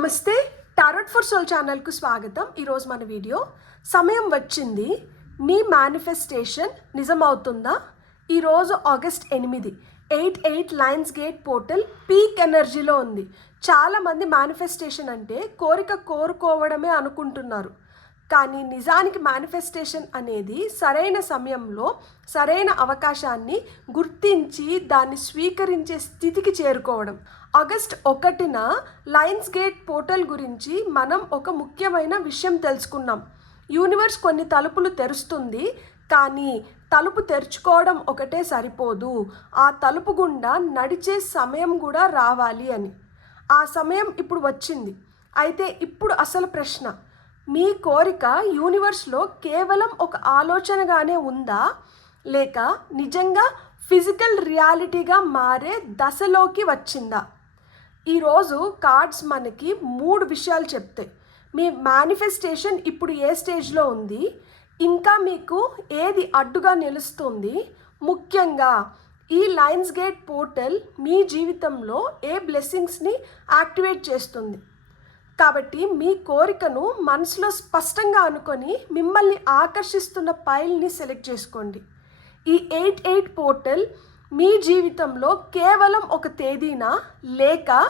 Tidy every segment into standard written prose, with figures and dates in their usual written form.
నమస్తే tarot for soul ఛానల్కు స్వాగతం. ఈరోజు మన వీడియో సమయం వచ్చింది, మీ మేనిఫెస్టేషన్ నిజమవుతుందా? ఈరోజు August 8 lions gate portal peak ఎనర్జీలో ఉంది. చాలామంది మేనిఫెస్టేషన్ అంటే కోరుకోవడమే అనుకుంటున్నారు. కానీ నిజానికి మేనిఫెస్టేషన్ అనేది సరైన సమయంలో సరైన అవకాశాన్ని గుర్తించి దాన్ని స్వీకరించే స్థితికి చేరుకోవడం. ఆగస్ట్ 1న లయన్స్ గేట్ పోర్టల్ గురించి మనం ఒక ముఖ్యమైన విషయం తెలుసుకున్నాం. యూనివర్స్ కొన్ని తలుపులు తెరుస్తుంది, కానీ తలుపు తెరుచుకోవడం ఒకటే సరిపోదు, ఆ తలుపు గుండా నడిచే సమయం కూడా రావాలి అని. ఆ సమయం ఇప్పుడు వచ్చింది. అయితే ఇప్పుడు అసలు ప్రశ్న, మీ కోరిక యూనివర్స్లో కేవలం ఒక ఆలోచనగానే ఉందా, లేక నిజంగా ఫిజికల్ రియాలిటీగా మారే దశలోకి వచ్చిందా? ఈరోజు కార్డ్స్ మనకి 3 విషయాలు చెప్తాయి. మీ మేనిఫెస్టేషన్ ఇప్పుడు ఏ స్టేజ్లో ఉంది, ఇంకా మీకు ఏది అడ్డుగా నిలుస్తుంది, ముఖ్యంగా ఈ లయన్స్ గేట్ పోర్టల్ మీ జీవితంలో ఏ బ్లెస్సింగ్స్ని యాక్టివేట్ చేస్తుంది. కాబట్టి మీ కోరికను మనసులో స్పష్టంగా అనుకొని మిమ్మల్ని ఆకర్షిస్తున్న పైల్ని సెలెక్ట్ చేసుకోండి. ఈ 8 పోర్టల్ మీ జీవితంలో కేవలం ఒక తేదీనా లేక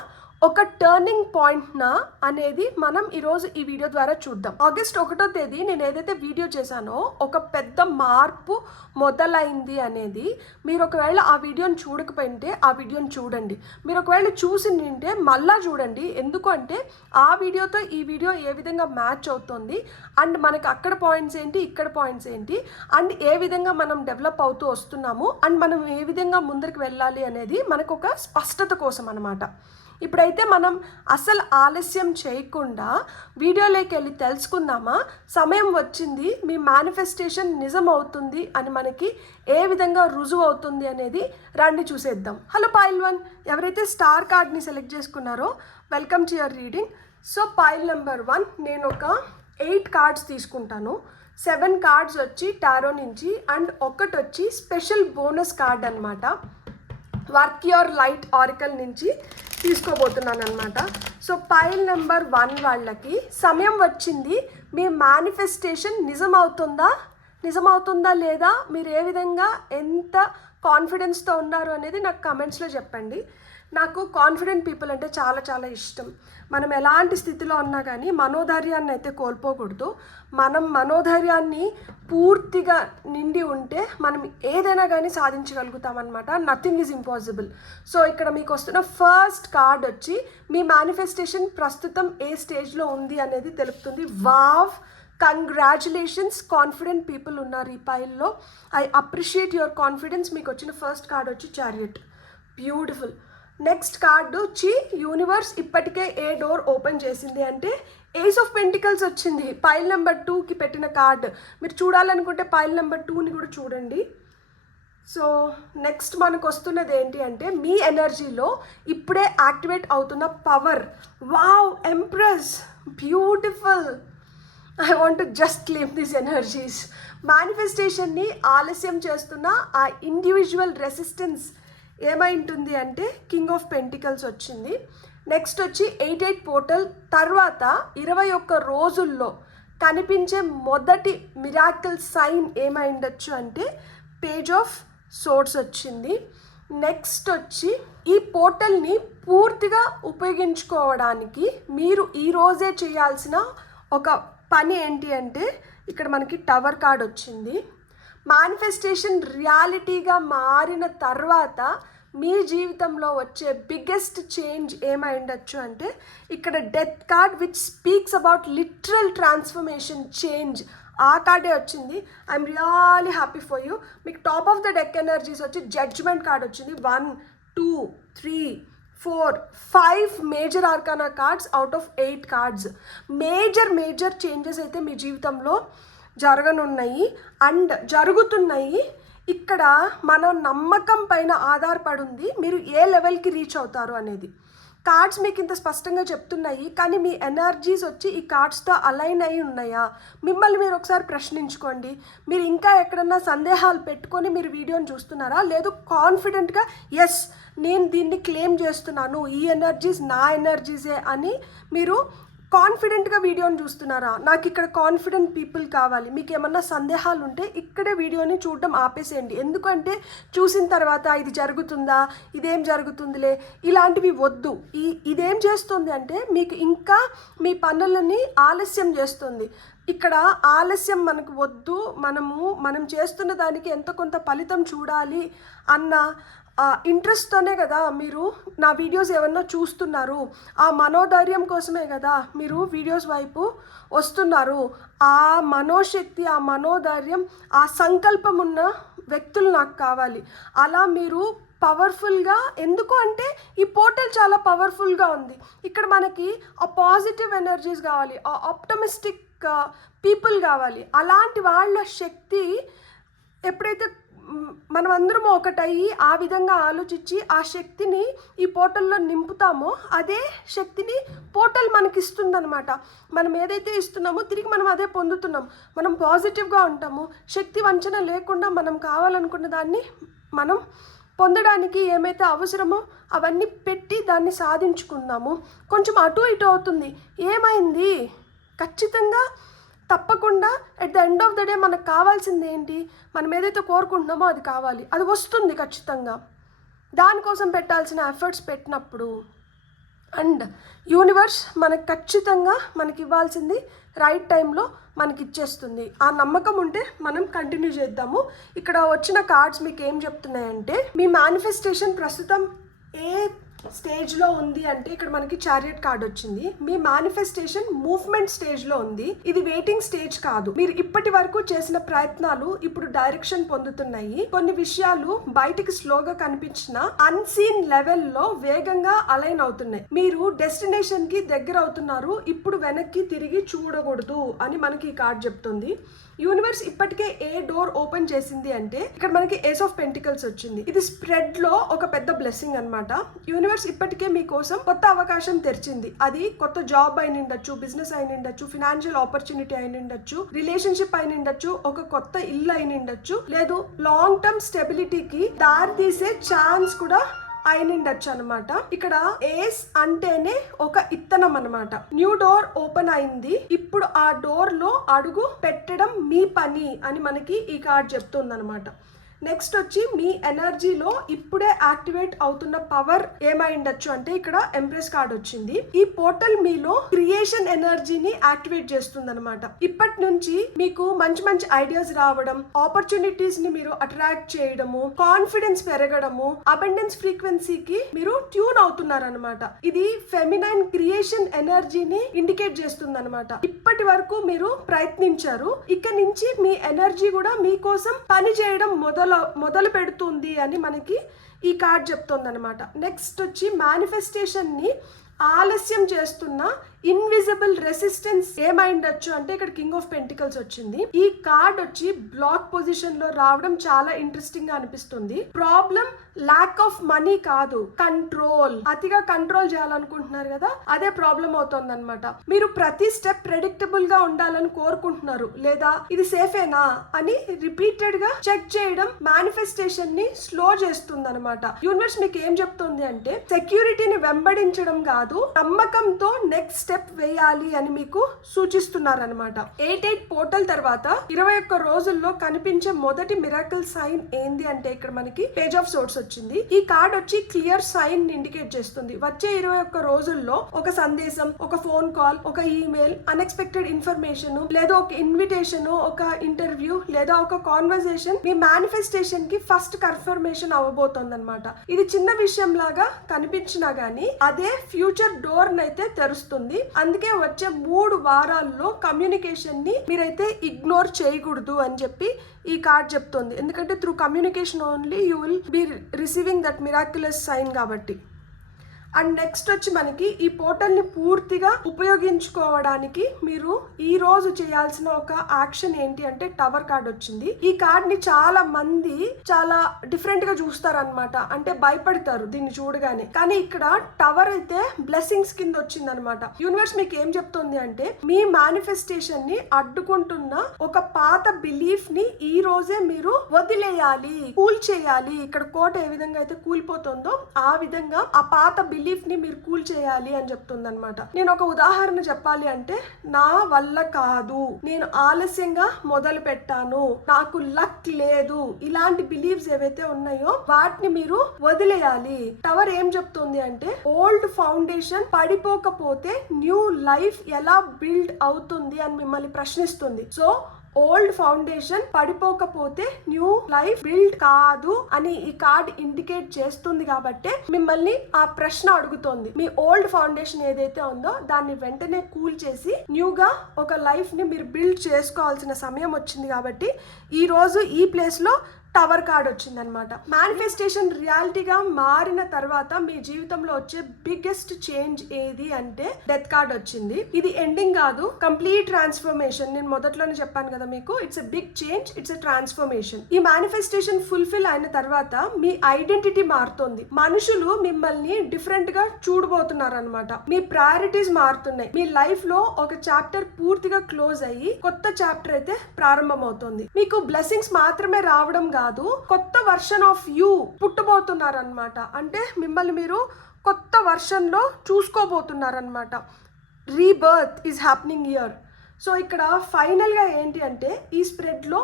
ఒక టర్నింగ్ పాయింట్నా అనేది మనం ఈరోజు ఈ వీడియో ద్వారా చూద్దాం. ఆగస్ట్ 1వ తేదీ నేను ఏదైతే వీడియో చేశానో ఒక పెద్ద మార్పు మొదలైంది అనేది, మీరు ఒకవేళ ఆ వీడియోని చూడకపోయింటే ఆ వీడియోని చూడండి. మీరు ఒకవేళ చూసి నింటే మళ్ళా చూడండి. ఎందుకంటే ఆ వీడియోతో ఈ వీడియో ఏ విధంగా మ్యాచ్ అవుతుంది, అండ్ మనకి అక్కడ పాయింట్స్ ఏంటి, ఇక్కడ పాయింట్స్ ఏంటి, అండ్ ఏ విధంగా మనం డెవలప్ అవుతూ వస్తున్నాము, అండ్ మనం ఏ విధంగా ముందరికి వెళ్ళాలి అనేది మనకు ఒక స్పష్టత కోసం అన్నమాట. ఇప్పుడైతే మనం అసలు ఆలస్యం చేయకుండా వీడియోలోకి వెళ్ళి తెలుసుకుందామా? సమయం వచ్చింది, మీ మేనిఫెస్టేషన్ నిజం అవుతుంది అని మనకి ఏ విధంగా రుజువు అవుతుంది అనేది రండి చూసేద్దాం. హలో పైల్ 1, ఎవరైతే స్టార్ కార్డ్ని సెలెక్ట్ చేసుకున్నారో welcome to your reading. So pile number 1 నేను ఒక 8 కార్డ్స్ తీసుకుంటాను. 7 కార్డ్స్ వచ్చి టారో నుంచి అండ్ ఒకటి వచ్చి స్పెషల్ బోనస్ కార్డ్ అనమాట, వర్క్ యువర్ లైట్ ఆరికల్ నుంచి తీసుకోబోతున్నాను అనమాట. సో పైల్ నెంబర్ 1 వాళ్ళకి సమయం వచ్చింది, మీ మేనిఫెస్టేషన్ నిజమవుతుందా లేదా, మీరు ఏ విధంగా ఎంత కాన్ఫిడెన్స్తో ఉన్నారు అనేది నాకు కమెంట్స్లో చెప్పండి. నాకు కాన్ఫిడెంట్ పీపుల్ అంటే చాలా చాలా ఇష్టం. మనం ఎలాంటి స్థితిలో ఉన్నా కానీ మనోధైర్యాన్ని అయితే కోల్పోకూడదు. మనం మనోధైర్యాన్ని పూర్తిగా నిండి ఉంటే మనం ఏదైనా కానీ సాధించగలుగుతామన్నమాట. Nothing is impossible. సో ఇక్కడ మీకు వస్తున్న ఫస్ట్ కార్డ్ వచ్చి మీ మేనిఫెస్టేషన్ ప్రస్తుతం ఏ స్టేజ్లో ఉంది అనేది తెలుపుతుంది. వావ్, కంగ్రాచులేషన్స్, కాన్ఫిడెంట్ పీపుల్ ఉన్నారు ఈ పైల్లో. I appreciate your confidence. మీకు వచ్చిన ఫస్ట్ కార్డ్ వచ్చి చారియట్, బ్యూటిఫుల్. నెక్స్ట్ కార్డు వచ్చి యూనివర్స్ ఇప్పటికే ఏ డోర్ ఓపెన్ చేసింది అంటే ఏస్ ఆఫ్ పెంటికల్స్ వచ్చింది. పైల్ నెంబర్ 2కి పెట్టిన కార్డ్ మీరు చూడాలనుకుంటే పైల్ నెంబర్ 2ని కూడా చూడండి. సో నెక్స్ట్ మనకు వస్తున్నది ఏంటి అంటే మీ ఎనర్జీలో ఇప్పుడే యాక్టివేట్ అవుతున్న power. Wow, empress, beautiful. I want to just claim these energies. మేనిఫెస్టేషన్ని ఆలస్యం చేస్తున్న ఆ ఇండివిజువల్ రెసిస్టెన్స్ ఏమైంటుంది అంటే కింగ్ ఆఫ్ పెంటికల్స్ వచ్చింది. నెక్స్ట్ వచ్చి 8 పోర్టల్ తర్వాత 21 రోజుల్లో కనిపించే మొదటి మిరాకిల్ సైన్ ఏమైండొచ్చు అంటే పేజ్ ఆఫ్ సోర్డ్స్ వచ్చింది. నెక్స్ట్ వచ్చి ఈ పోర్టల్ని పూర్తిగా ఉపయోగించుకోవడానికి మీరు ఈరోజే చేయాల్సిన ఒక పని ఏంటి అంటే ఇక్కడ మనకి టవర్ కార్డ్ వచ్చింది. మేనిఫెస్టేషన్ రియాలిటీగా మారిన తర్వాత మీ జీవితంలో వచ్చే బిగ్గెస్ట్ చేంజ్ ఏమై ఉండొచ్చు అంటే ఇక్కడ death card which speaks about literal transformation, change, ఆ కార్డే వచ్చింది. I'm really happy for you. మీకు top of the deck energies వచ్చి జడ్జ్మెంట్ కార్డ్ వచ్చింది. 1, 2, 3, 4, 5 major arcana cards out of 8 cards. Major changes అయితే మీ జీవితంలో జరగనున్నాయి అండ్ జరుగుతున్నాయి. ఇక్కడ మన నమ్మకం పైన ఆధారపడి ఉంది మీరు ఏ లెవెల్కి రీచ్ అవుతారు అనేది. కార్డ్స్ మీకు ఇంత స్పష్టంగా చెప్తున్నాయి, కానీ మీ ఎనర్జీస్ వచ్చి ఈ కార్డ్స్తో అలైన్ అయి ఉన్నాయా? మిమ్మల్ని మీరు ఒకసారి ప్రశ్నించుకోండి. మీరు ఇంకా ఎక్కడన్నా సందేహాలు పెట్టుకొని మీరు వీడియోని చూస్తున్నారా, లేదు కాన్ఫిడెంట్గా ఎస్ నేను దీన్ని క్లెయిమ్ చేస్తున్నాను, ఈ ఎనర్జీస్ నా ఎనర్జీసే అని మీరు కాన్ఫిడెంట్గా వీడియోని చూస్తున్నారా? నాకు ఇక్కడ కాన్ఫిడెంట్ పీపుల్ కావాలి. మీకు ఏమన్నా సందేహాలు ఉంటే ఇక్కడే వీడియోని చూడడం ఆపేసేయండి. ఎందుకంటే చూసిన తర్వాత ఇది జరుగుతుందా, ఇదేం జరుగుతుందిలే, ఇలాంటివి వద్దు. ఇదేం చేస్తుంది అంటే మీకు ఇంకా మీ ఆలస్యం చేస్తుంది. ఇక్కడ ఆలస్యం మనకు వద్దు. మనం చేస్తున్న దానికి ఎంతో కొంత ఫలితం చూడాలి అన్న ఇంట్రెస్ట్తోనే కదా మీరు నా వీడియోస్ ఏమన్నా చూస్తున్నారు. ఆ మనోధైర్యం కోసమే కదా మీరు వీడియోస్ వైపు వస్తున్నారు. ఆ మనోశక్తి, ఆ మనోధైర్యం, ఆ సంకల్పం ఉన్న వ్యక్తులు నాకు కావాలి. అలా మీరు పవర్ఫుల్గా, ఎందుకు అంటే ఈ పోర్టల్ చాలా పవర్ఫుల్గా ఉంది. ఇక్కడ మనకి ఆ పాజిటివ్ ఎనర్జీస్ కావాలి, ఆ ఆప్టమిస్టిక్ పీపుల్ కావాలి. అలాంటి వాళ్ళ శక్తి ఎప్పుడైతే మనం అందరం ఒకటయ్యి ఆ విధంగా ఆలోచించి ఆ శక్తిని ఈ పోర్టల్లో నింపుతామో అదే శక్తిని పోర్టల్ మనకి ఇస్తుందన్నమాట. మనం ఏదైతే ఇస్తున్నామో తిరిగి మనం అదే పొందుతున్నాం. మనం పాజిటివ్గా ఉంటాము. శక్తి వంచన లేకుండా మనం కావాలనుకున్న దాన్ని మనం పొందడానికి ఏమైతే అవసరమో అవన్నీ పెట్టి దాన్ని సాధించుకుందాము. కొంచెం అటు ఇటు అవుతుంది, ఏమైంది? ఖచ్చితంగా తప్పకుండా at the end of the day మనకు కావాల్సింది ఏంటి? మనం ఏదైతే కోరుకుంటున్నామో అది కావాలి, అది వస్తుంది ఖచ్చితంగా. దానికోసం పెట్టాల్సిన ఎఫర్ట్స్ పెట్టినప్పుడు అండ్ యూనివర్స్ మనకు ఖచ్చితంగా మనకి ఇవ్వాల్సింది రైట్ టైంలో మనకి ఇచ్చేస్తుంది. ఆ నమ్మకం ఉంటే మనం కంటిన్యూ చేద్దాము. ఇక్కడ వచ్చిన కార్డ్స్ మీకు ఏం చెప్తున్నాయంటే, మీ మేనిఫెస్టేషన్ ప్రస్తుతం ఏ స్టేజ్లో ఉంది అంటే ఇక్కడ మనకి చారియట్ కార్డ్ వచ్చింది. మీ మేనిఫెస్టేషన్ మూవ్మెంట్ స్టేజ్లో ఉంది. ఇది వెయిటింగ్ స్టేజ్ కాదు. మీరు ఇప్పటి వరకు చేసిన ప్రయత్నాలు ఇప్పుడు డైరెక్షన్ పొందుతున్నాయి. కొన్ని విషయాలు బయటికి స్లోగా కనిపించిన అన్సీన్ లెవెల్లో వేగంగా అలైన్ అవుతున్నాయి. మీరు డెస్టినేషన్ కి దగ్గర అవుతున్నారు. ఇప్పుడు వెనక్కి తిరిగి చూడకూడదు అని మనకి ఈ కార్డ్ చెప్తుంది. యూనివర్స్ ఇప్పటికే ఏ డోర్ ఓపెన్ చేసింది అంటే ఇక్కడ మనకి ఏస్ ఆఫ్ పెంటికల్స్ వచ్చింది. ఇది స్ప్రెడ్ లో ఒక పెద్ద బ్లెస్సింగ్ అన్నమాట. యూనివర్స్ ఇప్పటికే మీకోసం కొత్త అవకాశం తెరిచింది. అది కొత్త జాబ్ అయిన ఉండొచ్చు, బిజినెస్ అయిన ఉండొచ్చు, ఫినాన్షియల్ ఆపర్చునిటీ అయిన ఉండొచ్చు, రిలేషన్షిప్ అయిన ఉండొచ్చు, ఒక కొత్త ఇల్లు అయిన ఉండొచ్చు, లేదు లాంగ్ టర్మ్ స్టెబిలిటీకి దారి తీసే ఛాన్స్ కూడా అయినిండొచ్చు అనమాట. ఇక్కడ ఏస్ అంటేనే ఒక ఇత్తనం అనమాట. న్యూ డోర్ ఓపెన్ అయింది, ఇప్పుడు ఆ డోర్ లో అడుగు పెట్టడం మీ పని అని మనకి ఈ కార్డ్ చెప్తుంది అనమాట. నెక్స్ట్ వచ్చి మీ ఎనర్జీలో ఇప్పుడే యాక్టివేట్ అవుతున్న పవర్ ఏమై ఉండొచ్చు అంటే ఇక్కడ ఎంప్రెస్ కార్డ్ వచ్చింది. ఈ పోర్టల్ మీలో క్రియేషన్ ఎనర్జీని యాక్టివేట్ చేస్తుంది అనమాట. ఇప్పటి నుంచి మీకు మంచి మంచి ఐడియాస్ రావడం, ఆపర్చునిటీస్ ని మీరు అట్రాక్ట్ చేయడము, కాన్ఫిడెన్స్ పెరగడము, అబండెన్స్ ఫ్రీక్వెన్సీకి మీరు ట్యూన్ అవుతున్నారు అనమాట. ఇది ఫెమినైన్ క్రియేషన్ ఎనర్జీని ఇండికేట్ చేస్తుంది అనమాట. ఇప్పటి వరకు మీరు ప్రయత్నించారు, ఇక నుంచి మీ ఎనర్జీ కూడా మీకోసం పని చేయడం మొదలు పెడుతుంది అని మనకి ఈ కార్డ్ చెప్తుంది అనమాట. నెక్స్ట్ వచ్చి మేనిఫెస్టేషన్ ని ఆలస్యం చేస్తున్న ఇన్విజిబుల్ రెసిస్టెన్స్ ఏమైండొచ్చు అంటే ఇక్కడ కింగ్ ఆఫ్ పెంటికల్స్ వచ్చింది. ఈ కార్డ్ వచ్చి బ్లాక్ పొజిషన్ లో రావడం చాలా ఇంట్రెస్టింగ్ గా అనిపిస్తుంది. ప్రాబ్లం ల్యాక్ ఆఫ్ మనీ కాదు, కంట్రోల్. అతిగా కంట్రోల్ చేయాలనుకుంటున్నారు కదా, అదే ప్రాబ్లం అవుతుంది అనమాట. మీరు ప్రతి స్టెప్ ప్రెడిక్టబుల్ గా ఉండాలని కోరుకుంటున్నారు, లేదా ఇది సేఫేనా అని రిపీటెడ్ గా చెక్ చేయడం మేనిఫెస్టేషన్ ని స్లో చేస్తుంది అనమాట. యూనివర్స్ మీకు ఏం చెప్తుంది అంటే సెక్యూరిటీని వెంబడించడం కాదు, నమ్మకంతో నెక్స్ట్ స్టెప్ వేయాలి అని మీకు సూచిస్తున్నారనమాట. 88 పోర్టల్ తర్వాత 21 రోజుల్లో కనిపించే మొదటి మిరాకిల్ సైన్ ఏంది అంటే ఇక్కడ మనకి పేజ్ ఆఫ్ సోర్స్ వచ్చింది. ఈ కార్డ్ వచ్చి క్లియర్ సైన్ ఇండికేట్ చేస్తుంది. వచ్చే 21 రోజుల్లో ఒక సందేశం, ఒక ఫోన్ కాల్, ఒక ఈమెయిల్, అన్ఎక్స్పెక్టెడ్ ఇన్ఫర్మేషన్, లేదా ఒక ఇన్విటేషన్, ఒక ఇంటర్వ్యూ, లేదా ఒక కాన్వర్సేషన్ మీ మేనిఫెస్టేషన్ కి ఫస్ట్ కన్ఫర్మేషన్ అవ్వబోతోంది అనమాట. ఇది చిన్న విషయం లాగా కనిపించినా గానీ అదే ఫ్యూచర్ డోర్ నైతే తెరుస్తుంది. అందుకే వచ్చే 3 వారాల్లో కమ్యూనికేషన్ ని మీరైతే ఇగ్నోర్ చేయకూడదు అని చెప్పి ఈ కార్డ్ చెప్తుంది. ఎందుకంటే through communication only you will be receiving that miraculous sign కాబట్టి. అండ్ నెక్స్ట్ వచ్చి మనకి ఈ పోర్టల్ని పూర్తిగా ఉపయోగించుకోవడానికి మీరు ఈ రోజు చేయాల్సిన ఒక యాక్షన్ ఏంటి అంటే టవర్ కార్డ్ వచ్చింది. ఈ కార్డ్ ని చాలా మంది చాలా డిఫరెంట్ గా చూస్తారనమాట, అంటే భయపడతారు దీన్ని చూడగానే. కానీ ఇక్కడ టవర్ అయితే బ్లెస్సింగ్స్ కింద వచ్చింది అనమాట. యూనివర్స్ మీకు ఏం చెప్తుంది అంటే మీ మేనిఫెస్టేషన్ ని అడ్డుకుంటున్న ఒక పాత బిలీఫ్ ని ఈ రోజే మీరు వదిలేయాలి, కూల్ చేయాలి. ఇక్కడ కోట ఏ విధంగా అయితే కూలిపోతుందో ఆ విధంగా ఆ పాత బిలీఫ్ ని మీరు కూల్ చేయాలి అని చెప్తుంది అనమాట. నేను ఒక ఉదాహరణ చెప్పాలి అంటే, నా వల్ల కాదు, నేను ఆలస్యంగా మొదలు పెట్టాను, నాకు లక్ లేదు, ఇలాంటి బిలీఫ్స్ ఏవైతే ఉన్నాయో వాటిని మీరు వదిలేయాలి. టవర్ ఏం చెప్తుంది అంటే ఓల్డ్ ఫౌండేషన్ పడిపోకపోతే న్యూ లైఫ్ ఎలా బిల్డ్ అవుతుంది అని మిమ్మల్ని ప్రశ్నిస్తుంది. సో ఓల్డ్ ఫౌండేషన్ పడిపోకపోతే న్యూ లైఫ్ బిల్డ్ కాదు అని ఈ కార్డ్ ఇండికేట్ చేస్తుంది. కాబట్టి మిమ్మల్ని ఆ ప్రశ్న అడుగుతోంది. మీ ఓల్డ్ ఫౌండేషన్ ఏదైతే ఉందో దాన్ని వెంటనే కూల్ చేసి న్యూగా ఒక లైఫ్ ని మీరు బిల్డ్ చేసుకోవాల్సిన సమయం వచ్చింది. కాబట్టి ఈ రోజు ఈ ప్లేస్ లో టవర్ కార్డ్ వచ్చిందనమాట. మేనిఫెస్టేషన్ రియాలిటీగా మారిన తర్వాత మీ జీవితంలో వచ్చే బిగ్గెస్ట్ చేంజ్ ఏది అంటే డెత్ కార్డ్ వచ్చింది. ఇది ఎండింగ్ కాదు, కంప్లీట్ ట్రాన్స్ఫర్మేషన్. నేను మొదట్లోనే చెప్పాను కదా మీకు, it's a big change, it's a transformation. ఈ మేనిఫెస్టేషన్ ఫుల్ఫిల్ అయిన తర్వాత మీ ఐడెంటిటీ మారుతుంది. మనుషులు మిమ్మల్ని డిఫరెంట్ గా చూడబోతున్నారు అనమాట. మీ ప్రయారిటీస్ మారుతున్నాయి. మీ లైఫ్ లో ఒక చాప్టర్ పూర్తిగా క్లోజ్ అయ్యి కొత్త చాప్టర్ అయితే ప్రారంభమవుతుంది. మీకు బ్లెస్సింగ్స్ మాత్రమే రావడం కాదు, కొత్త వర్షన్ ఆఫ్ యూ పుట్టబోతున్నారనమాట. అంటే మిమ్మల్ని మీరు కొత్త వర్షన్ లో చూసుకోబోతున్నారనమాట. Rebirth is happening here. So ఇక్కడ ఫైనల్ గా ఏంటి అంటే ఈ స్ప్రెడ్ లో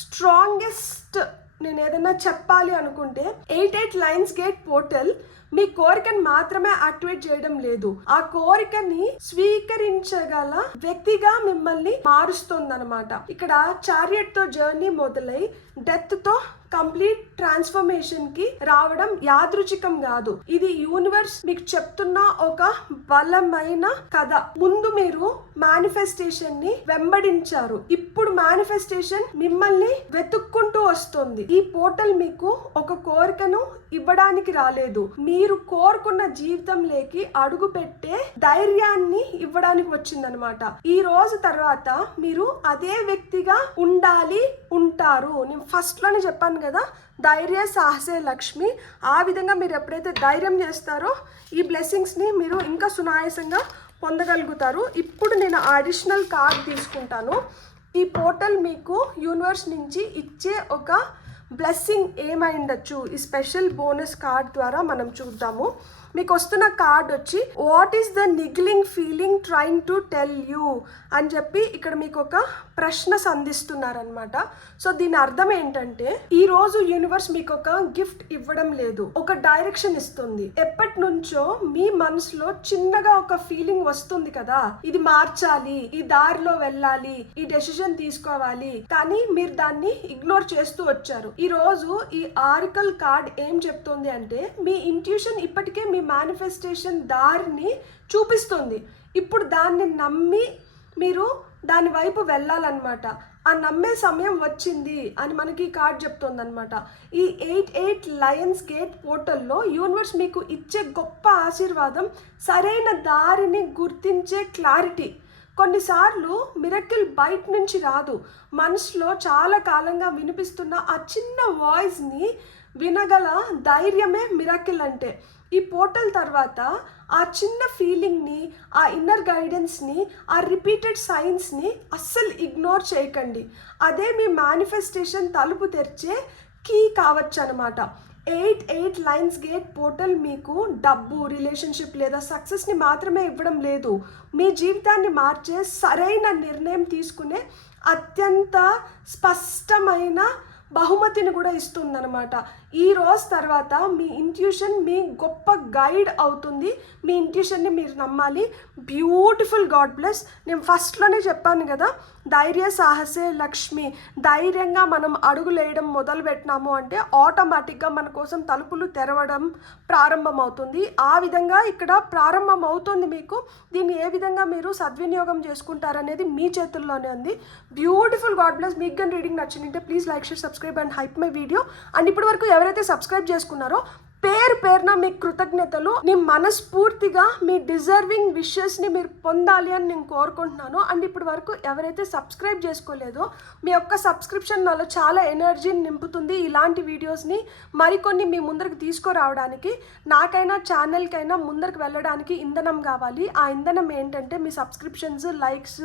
స్ట్రాంగెస్ట్ నేను ఏదైనా చెప్పాలి అనుకుంటే 88 లైన్స్ గేట్ పోర్టల్ మీ కోరికను మాత్రమే యాక్టివేట్ చేయడం లేదు, ఆ కోరికని స్వీకరించగల వ్యక్తిగా మిమ్మల్ని మారుస్తుంది అనమాట. ఇక్కడ చారియట్ తో జర్నీ మొదలై డెత్ తో కంప్లీట్ ట్రాన్స్ఫర్మేషన్ కి రావడం యాదృచ్ఛికం కాదు. ఇది యూనివర్స్ మీకు చెప్తున్న ఒక బలమైన కథ. ముందు మీరు మేనిఫెస్టేషన్ ని వెంబడించారు, ఇప్పుడు మేనిఫెస్టేషన్ మిమ్మల్ని వెతుక్కుంటూ వస్తుంది. ఈ పోర్టల్ మీకు ఒక కోరికను ఇవ్వడానికి రాలేదు, మీరు కోరుకున్న జీవితంలోకి అడుగు పెట్టే ధైర్యాన్ని ఇవ్వడానికి వచ్చిందనమాట. ఈ రోజు తర్వాత మీరు అదే వ్యక్తిగా ఉండాలి, ఉంటారు. నేను ఫస్ట్ లోనే చెప్పాను కదా, ధైర్య సాహసే లక్ష్మి. ఆ విధంగా మీరు ఎప్పుడైతే ధైర్యం చేస్తారో ఈ బ్లెస్సింగ్స్ ని మీరు ఇంకా సునాయాసంగా పొందగలుగుతారు. ఇప్పుడు నేను అడిషనల్ కార్డ్ తీసుకుంటాను. ఈ పోర్టల్ మీకు యూనివర్స్ నుంచి ఇచ్చే ఒక బ్లెస్సింగ్ ఏమై ఉండొచ్చు, ఈ స్పెషల్ బోనస్ కార్డ్ ద్వారా మనం చూద్దాము. మీకు వస్తున్న కార్డ్ వచ్చి what is the niggling feeling trying to tell you అని చెప్పి ఇక్కడ మీకు ఒక ప్రశ్న సంధిస్తున్నారనమాట. సో దీని అర్థం ఏంటంటే ఈ రోజు యూనివర్స్ మీకు ఒక గిఫ్ట్ ఇవ్వడం లేదు, ఒక డైరెక్షన్ ఇస్తుంది. ఎప్పటి నుంచో మీ మనసులో చిన్నగా ఒక ఫీలింగ్ వస్తుంది కదా, ఇది మార్చాలి, ఈ దారిలో వెళ్ళాలి, ఈ డెసిషన్ తీసుకోవాలి, కానీ మీరు దాన్ని ఇగ్నోర్ చేస్తూ వచ్చారు. ఈ రోజు ఈ ఆరికల్ కార్డ్ ఏం చెప్తుంది అంటే మీ ఇంట్యూషన్ ఇప్పటికే మీ మేనిఫెస్టేషన్ దారిని చూపిస్తుంది. ఇప్పుడు దాన్ని నమ్మి మీరు దాని వైపు వెళ్ళాలన్నమాట. ఆ నమ్మే సమయం వచ్చింది అని మనకి ఈ కార్డ్ చెప్తుంది అనమాట. ఈ 88 లయన్స్ గేట్ పోర్టల్లో యూనివర్స్ మీకు ఇచ్చే గొప్ప ఆశీర్వాదం సరైన దారిని గుర్తించే క్లారిటీ. కొన్నిసార్లు మిరకిల్ బయట నుంచి రాదు, మనసులో చాలా కాలంగా వినిపిస్తున్న ఆ చిన్న వాయిస్ని వినగల ధైర్యమే మిరకిల్ అంటే. ఈ పోర్టల్ తర్వాత ఆ చిన్న ఫీలింగ్ని, ఆ ఇన్నర్ గైడెన్స్ని, ఆ రిపీటెడ్ సైన్స్ని అస్సలు ఇగ్నోర్ చేయకండి. అదే మీ మేనిఫెస్టేషన్ తలుపు తెరిచే కీ కావచ్చు అనమాట. 88 లైన్స్ గేట్ పోర్టల్ మీకు డబ్బు, రిలేషన్షిప్ లేదా సక్సెస్ని మాత్రమే ఇవ్వడం లేదు, మీ జీవితాన్ని మార్చే సరైన నిర్ణయం తీసుకునే అత్యంత స్పష్టమైన బహుమతిని కూడా ఇస్తుందన్నమాట. ఈ రోజు తర్వాత మీ ఇంట్యూషన్ మీ గొప్ప గైడ్ అవుతుంది. మీ ఇంట్యూషన్ని మీరు నమ్మాలి. Beautiful, God bless. నేను ఫస్ట్లోనే చెప్పాను కదా, ధైర్య సాహసే లక్ష్మి. ధైర్యంగా మనం అడుగులేయడం మొదలు పెట్టినాము అంటే ఆటోమేటిక్గా మన కోసం తలుపులు తెరవడం ప్రారంభమవుతుంది. ఆ విధంగా ఇక్కడ ప్రారంభం అవుతుంది మీకు. దీన్ని ఏ విధంగా మీరు సద్వినియోగం చేసుకుంటారనేది మీ చేతుల్లోనే ఉంది. Beautiful, God bless. మీకు కానీ రీడింగ్ నచ్చిందంటే please like, share, subscribe and hype my video. And ఇప్పటి వరకు ఎవరైతే సబ్స్క్రైబ్ చేసుకున్నారో పేరు పేరున మీ కృతజ్ఞతలు. నీ మనస్ఫూర్తిగా మీ డిజర్వింగ్ విషెస్ని మీరు పొందాలి అని నేను కోరుకుంటున్నాను. అండ్ ఇప్పటి వరకు ఎవరైతే సబ్స్క్రైబ్ చేసుకోలేదో మీ యొక్క సబ్స్క్రిప్షన్ నాలో చాలా ఎనర్జీని నింపుతుంది. ఇలాంటి వీడియోస్ని మరికొన్ని మీ ముందరికి తీసుకురావడానికి, నాకైనా ఛానల్కైనా ముందరికి వెళ్ళడానికి ఇంధనం కావాలి. ఆ ఇంధనం ఏంటంటే మీ సబ్స్క్రిప్షన్స్, లైక్స్,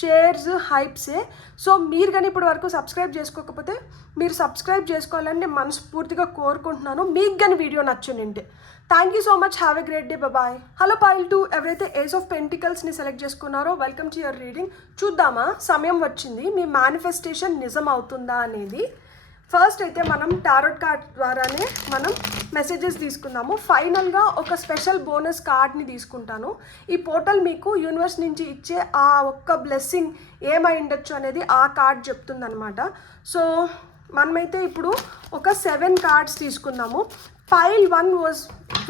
షేర్స్, హైప్సే. సో మీరు కానీ ఇప్పటి వరకు సబ్స్క్రైబ్ చేసుకోకపోతే మీరు సబ్స్క్రైబ్ చేసుకోవాలని నేను మనస్ఫూర్తిగా కోరుకుంటున్నాను. మీకు కానీ వీడియో నచ్చునింటే thank you so much. Have a great day. Bye. Hello pile 2, ఎవరైతే ఏస్ ఆఫ్ పెంటికల్స్ని సెలెక్ట్ చేసుకున్నారో వెల్కమ్ టు యువర్ రీడింగ్. చూద్దామా సమయం వచ్చింది మీ మేనిఫెస్టేషన్ నిజం అవుతుందా అనేది. ఫస్ట్ అయితే మనం టారోట్ కార్డ్ ద్వారానే మనం మెసేజెస్ తీసుకుందాము. ఫైనల్గా ఒక స్పెషల్ బోనస్ కార్డ్ని తీసుకుంటాను. ఈ పోర్టల్ మీకు యూనివర్స్ నుంచి ఇచ్చే ఆ ఒక్క బ్లెస్సింగ్ ఏమై ఉండొచ్చు అనేది ఆ కార్డ్ చెప్తుందనమాట. సో మనమైతే ఇప్పుడు ఒక 7 కార్డ్స్ తీసుకుందాము. Pile 1 was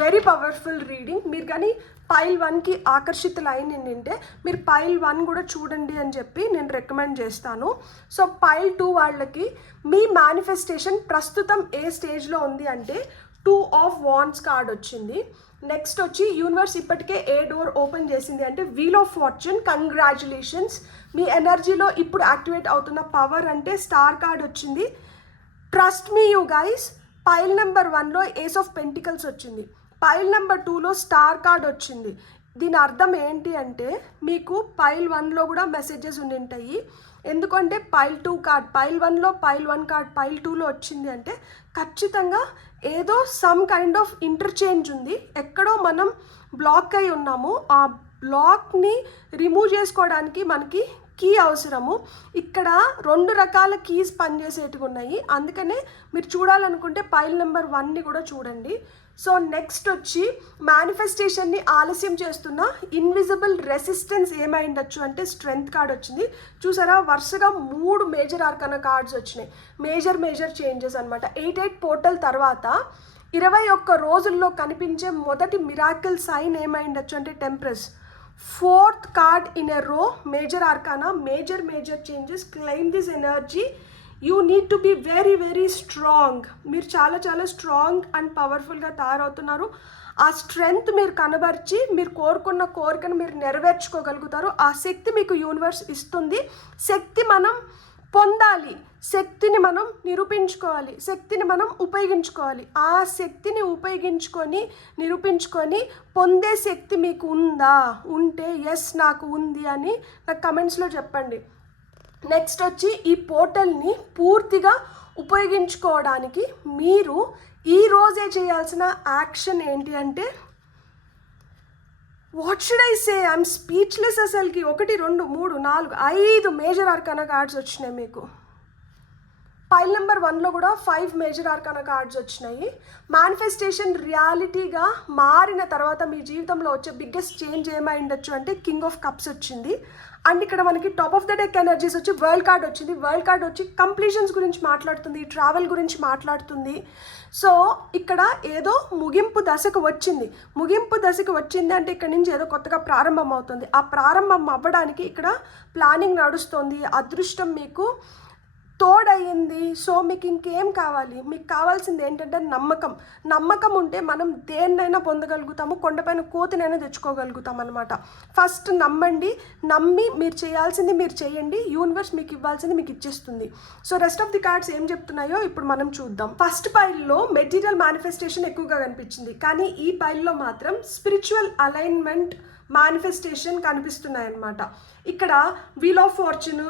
very powerful reading. మీరు కానీ పైల్ 1కి ఆకర్షితులైన ఏంటంటే మీరు పైల్ 1 కూడా చూడండి అని చెప్పి నేను రికమెండ్ చేస్తాను. సో పైల్ 2 వాళ్ళకి మీ మేనిఫెస్టేషన్ ప్రస్తుతం ఏ స్టేజ్లో ఉంది అంటే 2 ఆఫ్ వాండ్స్ కార్డ్ వచ్చింది. నెక్స్ట్ వచ్చి యూనివర్స్ ఇప్పటికే ఏ డోర్ ఓపెన్ చేసింది అంటే వీల్ ఆఫ్ ఫార్చ్యూన్. కంగ్రాచులేషన్స్, మీ ఎనర్జీలో ఇప్పుడు యాక్టివేట్ అవుతున్న పవర్ అంటే స్టార్ కార్డ్ వచ్చింది. Trust me you guys. Pile number 1లో ఏస్ ఆఫ్ పెంటికల్స్ వచ్చింది. పైల్ నెంబర్ 2లో స్టార్ కార్డ్ వచ్చింది. దీని అర్థం ఏంటి అంటే మీకు పైల్ 1లో కూడా మెసేజెస్ ఉండింటాయి. ఎందుకంటే పైల్ 2 కార్డ్ పైల్ 1లో, పైల్ 1 కార్డ్ పైల్ 2లో వచ్చింది అంటే ఖచ్చితంగా ఏదో సమ్ కైండ్ ఆఫ్ ఇంటర్చేంజ్ ఉంది. ఎక్కడో మనం బ్లాక్ అయి ఉన్నాము. ఆ బ్లాక్ని రిమూవ్ చేసుకోవడానికి మనకి కీ అవసరము. ఇక్కడ 2 రకాల కీస్ పనిచేసేటివి ఉన్నాయి. అందుకనే మీరు చూడాలనుకుంటే పైల్ నెంబర్ 1ని కూడా చూడండి. సో నెక్స్ట్ వచ్చి మేనిఫెస్టేషన్ని ఆలస్యం చేస్తున్న ఇన్విజిబుల్ రెసిస్టెన్స్ ఏమై ఉండొచ్చు అంటే స్ట్రెంగ్త్ కార్డ్ వచ్చింది. చూసారా, వరుసగా 3 మేజర్ ఆర్కానా కార్డ్స్ వచ్చినాయి. మేజర్ చేంజెస్ అనమాట. 8 పోర్టల్ తర్వాత 21 రోజుల్లో కనిపించే మొదటి మిరాకిల్ సైన్ ఏమై ఉండొచ్చు అంటే టెంప్రెస్. 4th card in a row, major arcana, major changes. Claim this energy. You need to be very strong. మీరు చాలా స్ట్రాంగ్ అండ్ పవర్ఫుల్గా తయారవుతున్నారు. ఆ స్ట్రెంగ్త్ మీరు కనబరిచి మీరు కోరుకున్న కోరికను మీరు నెరవేర్చుకోగలుగుతారు. ఆ శక్తి మీకు యూనివర్స్ ఇస్తుంది. శక్తి మనం పొందాలి, శక్తిని మనం నిరూపించుకోవాలి, శక్తిని మనం ఉపయోగించుకోవాలి. ఆ శక్తిని నిరూపించుకొని పొందే శక్తి మీకు ఉందా? ఉంటే ఎస్ నాకు ఉంది అని నాకు కమెంట్స్లో చెప్పండి. నెక్స్ట్ వచ్చి ఈ పోర్టల్ని పూర్తిగా ఉపయోగించుకోవడానికి మీరు ఈరోజే చేయాల్సిన యాక్షన్ ఏంటి అంటే what should I say, I'm speechless. అసలుకి 1 2 3 4 5 మేజర్ ఆర్కానా కార్డ్స్ వచ్చినాయి మీకు. పైల్ నెంబర్ 1లో కూడా 5 మేజర్ ఆర్కానా కార్డ్స్ వచ్చినాయి. మేనిఫెస్టేషన్ రియాలిటీగా మారిన తర్వాత మీ జీవితంలో వచ్చే బిగ్గెస్ట్ చేంజ్ ఏమై ఉండొచ్చు అంటే కింగ్ ఆఫ్ కప్స్ వచ్చింది. అండ్ ఇక్కడ మనకి top of the deck energies వచ్చి వరల్డ్ కార్డ్ వచ్చింది. వరల్డ్ కార్డ్ వచ్చి కంప్లీషన్స్ గురించి మాట్లాడుతుంది, ట్రావెల్ గురించి మాట్లాడుతుంది. సో ఇక్కడ ఏదో ముగింపు దశకు వచ్చింది అంటే ఇక్కడ నుంచి ఏదో కొత్తగా ప్రారంభం అవుతుంది. ఆ ప్రారంభం అవ్వడానికి ఇక్కడ ప్లానింగ్ నడుస్తుంది. అదృష్టం మీకు తోడయింది. సో మీకు ఇంకేం కావాలి? మీకు కావాల్సింది ఏంటంటే నమ్మకం ఉంటే మనం దేన్నైనా పొందగలుగుతాము. కొండపైన కోతినైనా తెచ్చుకోగలుగుతాం అనమాట. ఫస్ట్ నమ్మండి. నమ్మి మీరు చేయాల్సింది మీరు చేయండి. యూనివర్స్ మీకు ఇవ్వాల్సింది మీకు ఇచ్చేస్తుంది. So rest of the cards ఏం చెప్తున్నాయో ఇప్పుడు మనం చూద్దాం. ఫస్ట్ పైల్లో మెటీరియల్ మేనిఫెస్టేషన్ ఎక్కువగా కనిపించింది, కానీ ఈ పైల్లో మాత్రం స్పిరిచువల్ అలైన్మెంట్ మేనిఫెస్టేషన్ కనిపిస్తున్నాయి అన్నమాట. ఇక్కడ wheel of fortune,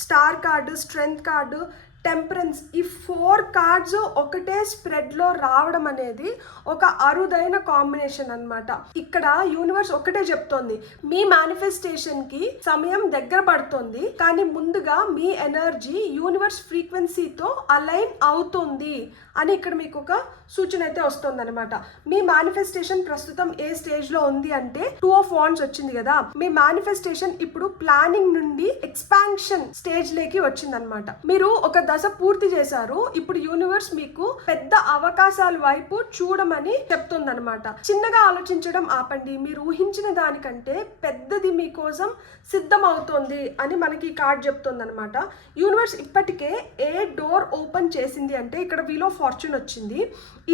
star card, strength card, temperance, ఈ 4 కార్డ్స్ ఒకటే స్ప్రెడ్లో రావడం అనేది ఒక అరుదైన కాంబినేషన్ అన్నమాట. ఇక్కడ యూనివర్స్ ఒకటే చెప్తోంది, మీ మేనిఫెస్టేషన్కి సమయం దగ్గర పడుతుంది, కానీ ముందుగా మీ ఎనర్జీ యూనివర్స్ ఫ్రీక్వెన్సీతో అలైన్ అవుతుంది అని ఇక్కడ మీకు ఒక సూచన అయితే వస్తుంది అనమాట. మీ మేనిఫెస్టేషన్ ప్రస్తుతం ఏ స్టేజ్లో ఉంది అంటే 2 ఆఫ్ వాండ్స్ వచ్చింది కదా. మీ మేనిఫెస్టేషన్ ఇప్పుడు ప్లానింగ్ నుండి ఎక్స్పాన్షన్ స్టేజ్ లేకి వచ్చిందనమాట. మీరు ఒక దశ పూర్తి చేశారు. ఇప్పుడు యూనివర్స్ మీకు పెద్ద అవకాశాల వైపు చూడమని చెప్తుందనమాట. చిన్నగా ఆలోచించడం ఆపండి, మీరు ఊహించిన దానికంటే పెద్దది మీకోసం సిద్ధం అవుతుంది అని మనకి ఈ కార్డ్ చెప్తుంది అనమాట. యూనివర్స్ ఇప్పటికే ఏ డోర్ ఓపెన్ చేసింది అంటే ఇక్కడ వీల్ ఆఫ్ ఫార్చ్యూన్ వచ్చింది.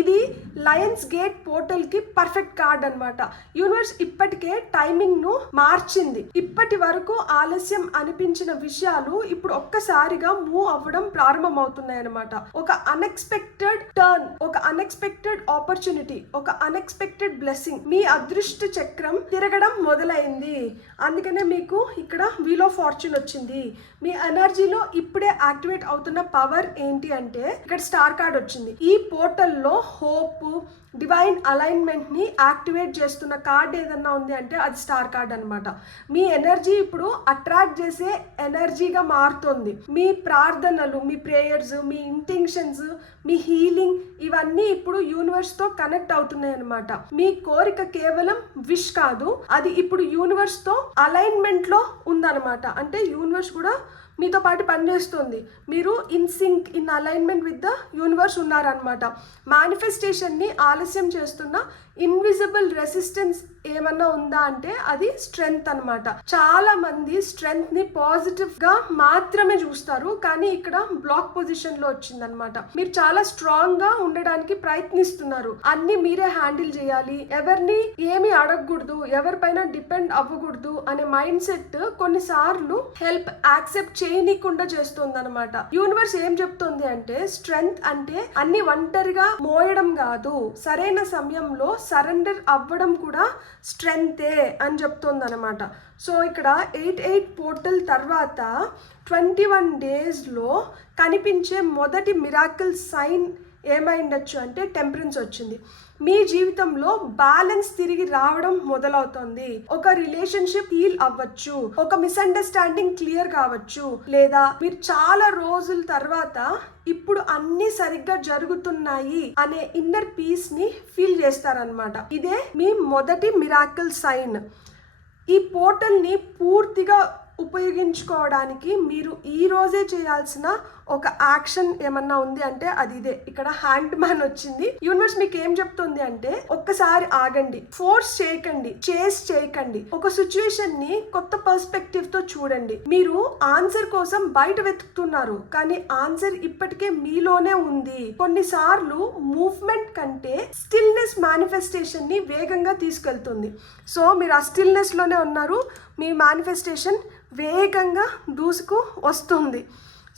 ఇది లయన్స్ గేట్ పోర్టల్ కి పర్ఫెక్ట్ కార్డ్ అనమాట. యూనివర్స్ ఇప్పటికే టైమింగ్ ను మార్చింది. ఇప్పటి వరకు ఆలస్యం అనిపించిన విషయాలు ఇప్పుడు ఒక్కసారిగా మూవ్ అవ్వడం ప్రారంభం అవుతున్నాయి అనమాట. ఒక అన్ఎక్స్పెక్టెడ్ టర్న్, ఒక అన్ఎక్స్పెక్టెడ్ ఆపర్చునిటీ, ఒక అన్ఎక్స్పెక్టెడ్ బ్లెస్సింగ్, మీ అదృష్ట చక్రం తిరగడం మొదలైంది. అందుకనే మీకు ఇక్కడ వీల్ ఆఫ్ ఫార్చ్యూన్ వచ్చింది. మీ ఎనర్జీలో ఇప్పుడే యాక్టివేట్ అవుతున్న పవర్ ఏంటి అంటే ఇక్కడ స్టార్ కార్డ్ వచ్చింది. ఈ పోర్టల్లో హోప్, డివైన్ అలైన్మెంట్ ని యాక్టివేట్ చేస్తున్న కార్డ్ ఏదన్నా ఉంది అంటే అది స్టార్ కార్డ్ అనమాట. మీ ఎనర్జీ ఇప్పుడు అట్రాక్ట్ చేసే ఎనర్జీగా మారుతుంది. మీ ప్రార్థనలు, మీ ప్రేయర్స్, మీ ఇంటెన్షన్స్, మీ హీలింగ్ ఇవన్నీ ఇప్పుడు యూనివర్స్ తో కనెక్ట్ అవుతున్నాయి అనమాట. మీ కోరిక కేవలం విష్ కాదు, అది ఇప్పుడు యూనివర్స్ తో అలైన్మెంట్ లో ఉందన్నమాట. అంటే యూనివర్స్ కూడా మీతో పాటు పనిచేస్తుంది. మీరు in sync, in alignment with the universe ఉన్నారనమాట. మేనిఫెస్టేషన్ని ఆలస్యం చేస్తున్న ఇన్విజిబుల్ రెసిస్టెన్స్ ఏమన్నా ఉందా అంటే అది స్ట్రెంగ్త్ అనమాట. చాలా మంది స్ట్రెంగ్త్ ని పాజిటివ్ గా మాత్రమే చూస్తారు, కానీ ఇక్కడ బ్లాక్ పొజిషన్ లో వచ్చిందనమాట. మీరు చాలా స్ట్రాంగ్ గా ఉండడానికి ప్రయత్నిస్తున్నారు. అన్ని మీరే హ్యాండిల్ చేయాలి, ఎవరిని ఏమి అడగకూడదు, ఎవరిపైన డిపెండ్ అవ్వకూడదు అనే మైండ్ సెట్ కొన్నిసార్లు హెల్ప్ యాక్సెప్ట్ చేయనీయకుండా చేస్తుంది అనమాట. యూనివర్స్ ఏం చెప్తుంది అంటే స్ట్రెంగ్త్ అంటే అన్ని ఒంటరిగా మోయడం కాదు, సరైన సమయంలో సరెండర్ అవ్వడం కూడా స్ట్రెంగ్తే అని చెప్తుంది అనమాట. సో ఇక్కడ 8/8 పోర్టల్ తర్వాత 21 డేస్లో కనిపించే మొదటి మిరాకిల్ సైన్ ఏమైండొచ్చు అంటే టెంపరెన్స్ వచ్చింది. మీ జీవితంలో బ్యాలెన్స్ తిరిగి రావడం మొదలవుతుంది. ఒక రిలేషన్షిప్ హీల్ అవ్వచ్చు, ఒక మిస్అండర్స్టాండింగ్ క్లియర్ కావచ్చు, లేదా మీరు చాలా రోజుల తర్వాత ఇప్పుడు అన్ని సరిగ్గా జరుగుతున్నాయి అనే ఇన్నర్ పీస్ ని ఫీల్ చేస్తారనమాట. ఇదే మీ మొదటి మిరాకిల్ సైన్. ఈ పోర్టల్ ని పూర్తిగా ఉపయోగించుకోవడానికి మీరు ఈ రోజే చేయాల్సిన ఒక యాక్షన్ ఏమన్నా ఉంది అంటే అది ఇదే. ఇక్కడ హ్యాండ్ మ్యాన్ వచ్చింది. యూనివర్స్ మీకు ఏం చెప్తుంది అంటే ఒక్కసారి ఆగండి, ఫోర్స్ చేయకండి, చేస్ చేయకండి, ఒక సిచ్యువేషన్ ని కొత్త పర్స్పెక్టివ్ తో చూడండి. మీరు ఆన్సర్ కోసం బయట వెతుకుతున్నారు, కానీ ఆన్సర్ ఇప్పటికే మీలోనే ఉంది. కొన్నిసార్లు మూవ్మెంట్ కంటే స్టిల్నెస్ మేనిఫెస్టేషన్ ని వేగంగా తీసుకెళ్తుంది. సో మీరు ఆ స్టిల్నెస్ లోనే ఉన్నారు, మీ మేనిఫెస్టేషన్ వేగంగా దూసుకు వస్తుంది.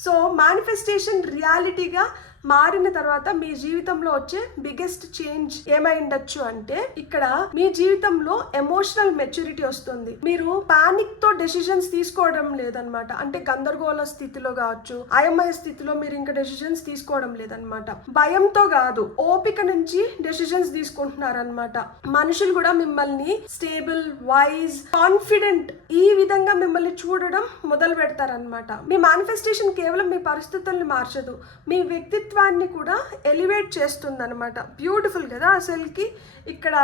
సో మేనిఫెస్టేషన్ రియాలిటీగా మారిన తర్వాత మీ జీవితంలో వచ్చే బిగ్గెస్ట్ చేంజ్ ఏమైండొచ్చు అంటే ఇక్కడ మీ జీవితంలో ఎమోషనల్ మెచ్యూరిటీ వస్తుంది. మీరు పానిక్ తో డెసిషన్స్ తీసుకోవడం లేదనమాట. అంటే గందరగోళ స్థితిలో కావచ్చు, అయమయ స్థితిలో మీరు ఇంకా డెసిషన్స్ తీసుకోవడం లేదనమాట. భయంతో కాదు, ఓపిక నుంచి డెసిషన్స్ తీసుకుంటున్నారనమాట. మనుషులు కూడా మిమ్మల్ని స్టేబుల్, వైజ్, కాన్ఫిడెంట్ ఈ విధంగా మిమ్మల్ని చూడడం మొదలు పెడతారనమాట. మీ మేనిఫెస్టేషన్ కేవలం మీ పరిస్థితుల్ని మార్చదు, మీ వ్యక్తిత్వాన్ని కూడా ఎలివేట్ చేస్తుంది అనమాట. బ్యూటిఫుల్ కదా అసలుకి. ఇక్కడ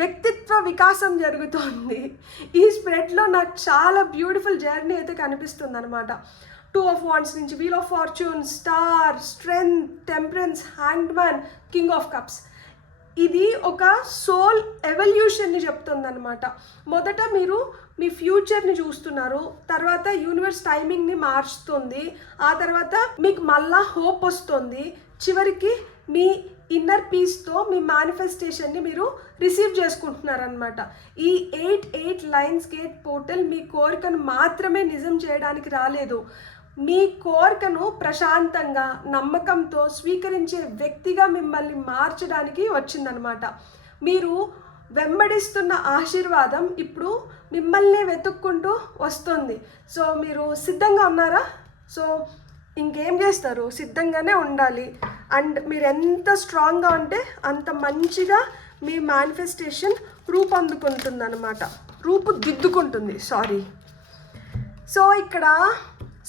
వ్యక్తిత్వ వికాసం జరుగుతుంది. ఈ స్ప్రెడ్లో నాకు చాలా బ్యూటిఫుల్ జర్నీ అయితే కనిపిస్తుంది అనమాట. 2 of Wands నుంచి wheel of fortune, star, strength, temperance, hand man, king of cups. ఇది ఒక సోల్ ఎవల్యూషన్ని చెప్తుంది అనమాట. మొదట మీరు మీ ఫ్యూచర్ని చూస్తున్నారు, తర్వాత యూనివర్స్ టైమింగ్ని మార్చుతుంది, ఆ తర్వాత మీకు మళ్ళా హోప్ వస్తుంది, చివరికి మీ ఇన్నర్ పీస్తో మీ మేనిఫెస్టేషన్ని మీరు రిసీవ్ చేసుకుంటున్నారనమాట. ఈ 8/8 లయన్స్ గేట్ పోర్టల్ మీ కోరికను మాత్రమే నిజం చేయడానికి రాలేదు, మీ కోరికను ప్రశాంతంగా, నమ్మకంతో స్వీకరించే వ్యక్తిగా మిమ్మల్ని మార్చడానికి వచ్చిందనమాట. మీరు వెంబడిస్తున్న ఆశీర్వాదం ఇప్పుడు మిమ్మల్ని వెతుక్కుంటూ వస్తుంది. సో మీరు సిద్ధంగా ఉన్నారా? సో ఇంకేం చేస్తారు, సిద్ధంగానే ఉండాలి. అండ్ మీరు ఎంత స్ట్రాంగ్గా ఉంటే అంత మంచిగా మీ మేనిఫెస్టేషన్ రూపొందుకుంటుంది, రూపుదిద్దుకుంటుంది. సో ఇక్కడ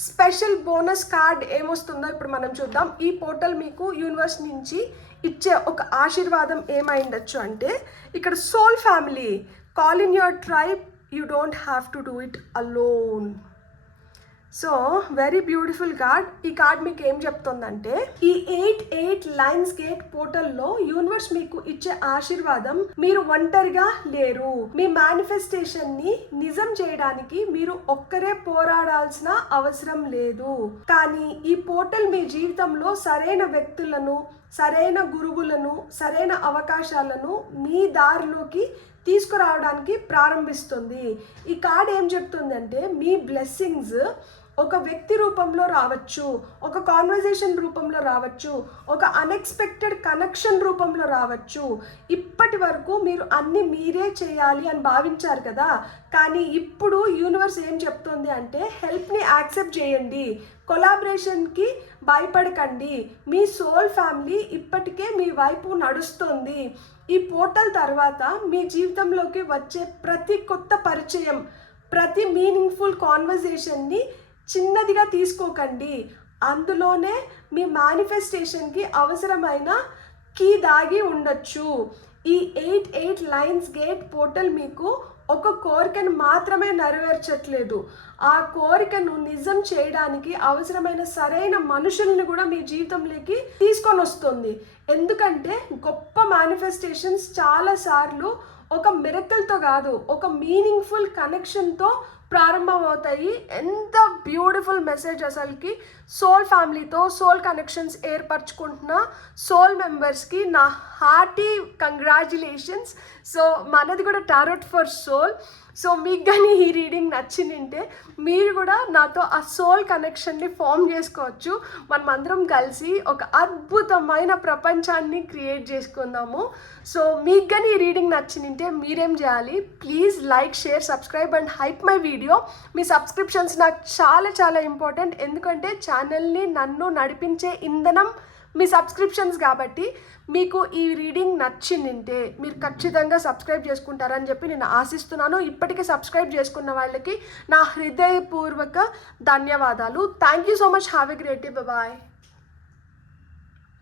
స్పెషల్ బోనస్ కార్డ్ ఏమొస్తుందో ఇప్పుడు మనం చూద్దాం. ఈ పోర్టల్ మీకు యూనివర్స్ నుంచి ఇచ్చే ఒక ఆశీర్వాదం ఏమైండొచ్చు అంటే ఇక్కడ soul family, call in your tribe, you don't have to do it alone. So very beautiful card. ఈ కార్డ్ మీకు ఏం చెప్తుందంటే, ఈ 8 లైన్స్ గేట్ పోర్టల్లో యూనివర్స్ మీకు ఇచ్చే ఆశీర్వాదం, మీరు ఒంటరిగా లేరు. మీ మేనిఫెస్టేషన్ ని నిజం చేయడానికి మీరు ఒక్కరే పోరాడాల్సిన అవసరం లేదు. కానీ ఈ పోర్టల్ మీ జీవితంలో సరైన వ్యక్తులను, సరైన గురువులను, సరైన అవకాశాలను మీ దారిలోకి తీసుకురావడానికి ప్రారంభిస్తుంది. ఈ కార్డ్ ఏం చెప్తుందంటే, మీ బ్లెస్సింగ్స్ ఒక వ్యక్తి రూపంలో రావచ్చు, ఒక కాన్వర్జేషన్ రూపంలో రావచ్చు, ఒక అన్ఎక్స్పెక్టెడ్ కనెక్షన్ రూపంలో రావచ్చు. ఇప్పటి వరకు మీరు అన్ని మీరే చేయాలి అని భావించారు కదా, కానీ ఇప్పుడు యూనివర్స్ ఏం చెప్తుంది అంటే, హెల్ప్ని యాక్సెప్ట్ చేయండి, కొలాబరేషన్కి భయపడకండి. మీ సోల్ ఫ్యామిలీ ఇప్పటికే మీ వైపు నడుస్తుంది. ఈ పోర్టల్ తర్వాత మీ జీవితంలోకి వచ్చే ప్రతి కొత్త పరిచయం, ప్రతి మీనింగ్ఫుల్ కాన్వర్జేషన్ని చిన్నదిగా తీసుకోకండి. అందులోనే మీ మేనిఫెస్టేషన్కి అవసరమైన కీ దాగి ఉండొచ్చు. ఈ 8 లైన్స్ గేట్ పోర్టల్ మీకు ఒక కోరికను మాత్రమే నెరవేర్చట్లేదు, ఆ కోరికను నిజం చేయడానికి అవసరమైన సరైన మనుషుల్ని కూడా మీ జీవితంలోకి తీసుకొని వస్తుంది. ఎందుకంటే గొప్ప మేనిఫెస్టేషన్స్ చాలాసార్లు ఒక మిరకల్తో కాదు, ఒక మీనింగ్ఫుల్ కనెక్షన్తో ప్రారంభమవుతాయి. ఎంత బ్యూటిఫుల్ మెసేజ్ అసలుకి. సోల్ ఫ్యామిలీతో సోల్ కనెక్షన్స్ ఏర్పరచుకుంటున్న సోల్ మెంబర్స్కి నా హార్టీ కంగ్రాచులేషన్స్. సో మనది కూడా టారోట్ ఫర్ సోల్. సో మీకు కానీ ఈ రీడింగ్ నచ్చిందంటే మీరు కూడా నాతో ఆ సోల్ కనెక్షన్ని ఫామ్ చేసుకోవచ్చు. మనం అందరం కలిసి ఒక అద్భుతమైన ప్రపంచాన్ని క్రియేట్ చేసుకుందాము. సో మీకు కానీ ఈ రీడింగ్ నచ్చిందంటే మీరేం చేయాలి, please like, share, subscribe and hype my video. Me subscriptions నాకు చాలా చాలా ఇంపార్టెంట్, ఎందుకంటే ఛానల్ని నన్ను నడిపించే ఇంధనం మీ సబ్స్క్రిప్షన్స్. కాబట్టి మీకు ఈ రీడింగ్ నచ్చిందంటే మీరు ఖచ్చితంగా సబ్స్క్రైబ్ చేసుకుంటారని చెప్పి నేను ఆశిస్తున్నాను. ఇప్పటికే సబ్స్క్రైబ్ చేసుకున్న వాళ్ళకి నా హృదయపూర్వక ధన్యవాదాలు. Thank you so much. Have a great day. Bye.